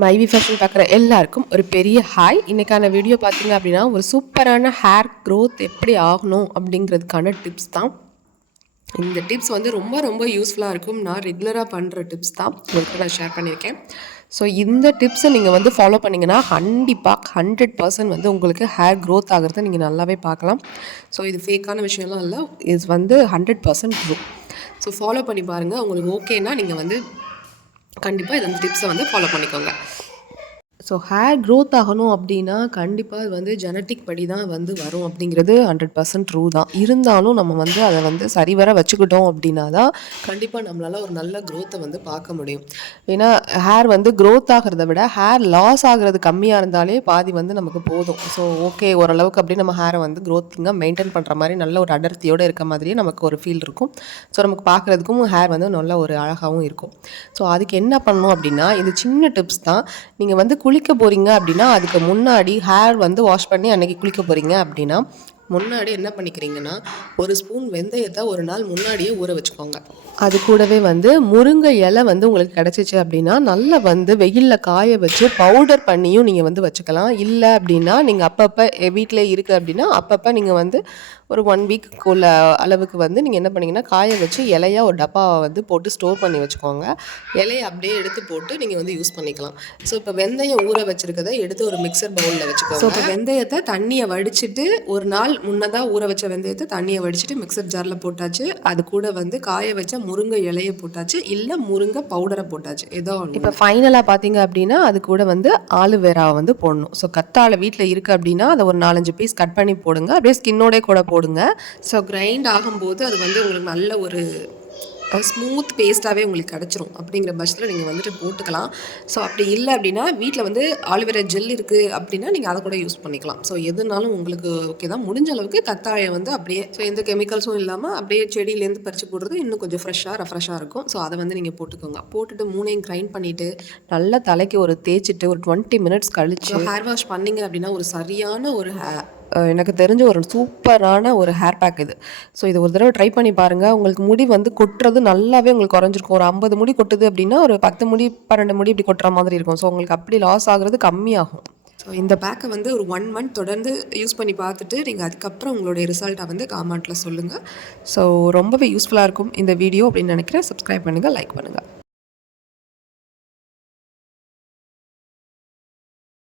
மைவி ஃபேஷன் பார்க்குற எல்லாருக்கும் ஒரு பெரிய ஹாய் இன்றைக்கான வீடியோ பார்த்தீங்க அப்படின்னா ஒரு சூப்பரான ஹேர் க்ரோத் எப்படி ஆகணும் அப்படிங்கிறதுக்கான டிப்ஸ் தான். இந்த டிப்ஸ் வந்து ரொம்ப ரொம்ப யூஸ்ஃபுல்லாக இருக்கும். நான் ரெகுலராக பண்ணுற டிப்ஸ் தான். உங்களுக்கு நான் ஷேர் பண்ணியிருக்கேன். ஸோ இந்த டிப்ஸை நீங்கள் வந்து ஃபாலோ பண்ணிங்கன்னா கண்டிப்பாக ஹண்ட்ரட் பர்சன்ட் வந்து உங்களுக்கு ஹேர் க்ரோத் ஆகிறத நீங்கள் நல்லாவே பார்க்கலாம். ஸோ இது ஃபேக்கான விஷயம்லாம் இல்லை. இது வந்து hundred percent grow so follow பண்ணி பாருங்கள் உங்களுக்கு ஓகேன்னா நீங்கள் வந்து கண்டிப்பாக இந்த டிப்ஸை வந்து ஃபாலோ பண்ணிக்கோங்க. ஸோ ஹேர் க்ரோத் ஆகணும் அப்படின்னா கண்டிப்பாக வந்து ஜெனட்டிக் படி தான் வந்து வரும் அப்படிங்கிறது ஹண்ட்ரட் பர்சன்ட் ட்ரூ தான். இருந்தாலும் நம்ம வந்து அதை வந்து சரிவர வச்சுக்கிட்டோம் அப்படின்னா தான் கண்டிப்பாக நம்மளால் ஒரு நல்ல க்ரோத்தை வந்து பார்க்க முடியும். ஏன்னா ஹேர் வந்து க்ரோத் ஆகிறத விட ஹேர் லாஸ் ஆகிறது கம்மியாக இருந்தாலே பாதி வந்து நமக்கு போதும். ஸோ ஓகே ஓரளவுக்கு அப்படியே நம்ம ஹேரை வந்து க்ரோத்திங்காக மெயின்டைன் பண்ணுற மாதிரி நல்ல ஒரு அடர்த்தியோடு இருக்க மாதிரியே நமக்கு ஒரு ஃபீல் இருக்கும். ஸோ நமக்கு பார்க்குறதுக்கும் ஹேர் வந்து நல்ல ஒரு அழகாகவும் இருக்கும். ஸோ அதுக்கு என்ன பண்ணணும் அப்படின்னா இது சின்ன டிப்ஸ் தான். நீங்கள் வந்து குளிக்க போகிறீங்க அப்படின்னா அதுக்கு முன்னாடி ஹேர் வந்து வாஷ் பண்ணி அன்றைக்கி குளிக்க போகிறீங்க அப்படின்னா முன்னாடி என்ன பண்ணிக்கிறீங்கன்னா ஒரு ஸ்பூன் வெந்தயத்தை ஒரு நாள் முன்னாடியே ஊற வச்சுக்கோங்க. அது கூடவே வந்து முருங்கை இலை வந்து உங்களுக்கு கிடச்சிச்சு அப்படின்னா நல்லா வந்து வெயிலில் காய வச்சு பவுடர் பண்ணியும் நீங்கள் வந்து வச்சுக்கலாம். இல்லை அப்படின்னா நீங்கள் அப்பப்போ வீட்டிலே இருக்குது அப்படின்னா அப்பப்போ நீங்கள் வந்து ஒரு ஒன் வீக் உள்ள அளவுக்கு வந்து நீங்கள் என்ன பண்ணிங்கன்னா காய வச்சு இலையாக ஒரு டப்பாவை வந்து போட்டு ஸ்டோர் பண்ணி வச்சுக்கோங்க. இலையை அப்படியே எடுத்து போட்டு நீங்கள் வந்து யூஸ் பண்ணிக்கலாம். ஸோ இப்போ வெந்தயம் ஊற வச்சுருக்கதை எடுத்து ஒரு மிக்சர் பவுலில் வச்சுக்கோங்க. ஸோ இப்போ வெந்தயத்தை தண்ணியை வடிச்சிட்டு ஒரு நாள் முன்னதாக ஊற வச்ச வெந்தயத்தை தண்ணியை வடிச்சிட்டு மிக்சர் ஜாரில் போட்டாச்சு. அது கூட வந்து காய வச்ச முருங்கை இலையை போட்டாச்சு. இல்லை முருங்கை பவுடரை போட்டாச்சு. ஏதோ இப்போ ஃபைனலாக பார்த்தீங்க அப்படின்னா அது கூட வந்து ஆலுவேராவை வந்து போடணும். ஸோ கத்தாழை வீட்டில் இருக்குது அப்படின்னா அதை ஒரு நாலஞ்சு பீஸ் கட் பண்ணி போடுங்க. அப்படியே ஸ்கின்னோடே கூட போடுங்க. ஸோ கிரைண்ட் ஆகும்போது அது வந்து உங்களுக்கு நல்ல ஒரு ஸ்மூத் பேஸ்ட்டாகவே உங்களுக்கு கிடச்சிரும். அப்படிங்கிற பட்சத்தில் நீங்கள் வந்துட்டு போட்டுக்கலாம். ஸோ அப்படி இல்லை அப்படின்னா வீட்டில் வந்து ஆலிவேரா ஜெல் இருக்குது அப்படின்னா நீங்கள் அதை கூட யூஸ் பண்ணிக்கலாம். ஸோ எதுனாலும் உங்களுக்கு ஓகே தான். முடிஞ்ச அளவுக்கு கத்தாழையை வந்து அப்படியே ஸோ எந்த கெமிக்கல்ஸும் இல்லாமல் அப்படியே செடியிலேருந்து பறித்து போடுறது இன்னும் கொஞ்சம் ஃப்ரெஷ்ஷாக ரெஃப்ரெஷ்ஷாக இருக்கும். ஸோ அதை வந்து நீங்கள் போட்டுக்கோங்க. போட்டுட்டு மூணையும் கிரைண்ட் பண்ணிவிட்டு நல்லா தலைக்கு ஒரு தேய்ச்சிட்டு ஒரு டுவெண்ட்டி மினிட்ஸ் கழிச்சு ஹேர் வாஷ் பண்ணிங்க அப்படின்னா ஒரு சரியான ஒரு ஹே எனக்கு தெரிஞ்ச ஒரு சூப்பரான ஒரு ஹேர் பேக் இது. ஸோ இது ஒரு தடவை ட்ரை பண்ணி பாருங்கள் உங்களுக்கு முடி வந்து கொட்டுறது நல்லாவே உங்களுக்கு குறைஞ்சிருக்கும். ஒரு ஐம்பது முடி கொட்டுது அப்படின்னா ஒரு பத்து முடி பன்னெண்டு முடி இப்படி கொட்டுற மாதிரி இருக்கும். ஸோ உங்களுக்கு அப்படி லாஸ் ஆகுறது கம்மியாகும். ஸோ இந்த பேக்கை வந்து ஒரு ஒன் மந்த் தொடர்ந்து யூஸ் பண்ணி பார்த்துட்டு நீங்கள் அதுக்கப்புறம் உங்களுடைய ரிசல்ட்டை வந்து காமெண்ட்டில் சொல்லுங்கள் ஸோ ரொம்பவே யூஸ்ஃபுல்லாக இருக்கும் இந்த வீடியோ அப்படின்னு நினைக்கிறேன். சப்ஸ்கிரைப் பண்ணுங்கள் லைக் பண்ணுங்கள்